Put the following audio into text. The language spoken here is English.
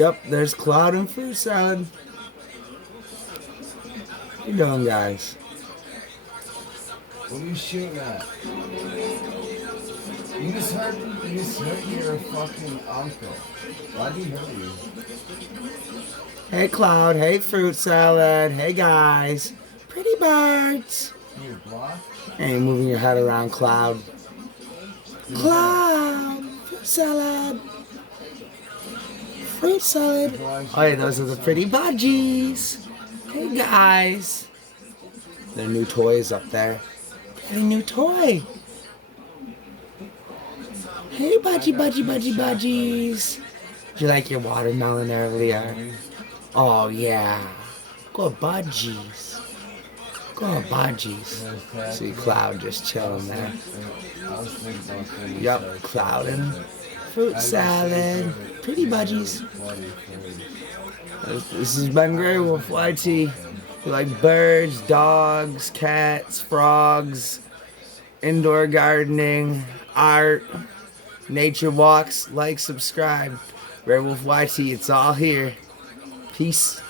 Yep, there's Cloud and fruit salad. How you doing, guys? What are you shooting at? You just hurt your fucking uncle. Why'd he hurt you? Hey, Cloud. Hey, fruit salad. Hey, guys. Pretty birds. You block? Hey, moving your head around, Cloud. Cloud. Fruit salad. Fruit salad. Oh, yeah, those are the pretty budgies. Hey, guys. Their new toys up there. Got a new toy. Hey, budgies. Do you like your watermelon earlier? Oh, yeah. Go Budgies. Go Budgies. See Cloud just chilling there. Yup, Cloud and fruit salad. Pretty budgies. This has been Grey Wolf YT. You like birds, dogs, cats, frogs, indoor gardening, art, nature walks, like, subscribe. Grey Wolf YT, it's all here. Peace.